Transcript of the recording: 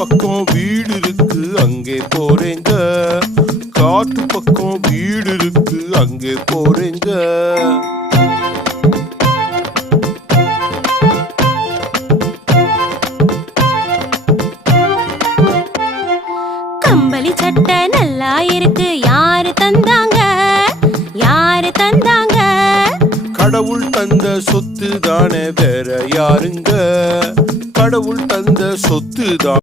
பக்கம் வீடு இருக்கு அங்கே போறேங்க. காட்டு பக்கம் வீடு இருக்கு அங்கே போறேங்க. கம்பளி சட்டை நல்லா இருக்கு, யாரு தந்தாங்க? யாரு தந்தாங்க? கடவுள் தந்த சொத்து தானே, வேற யாருங்க? கடவுள் தந்த சொத்து தான்.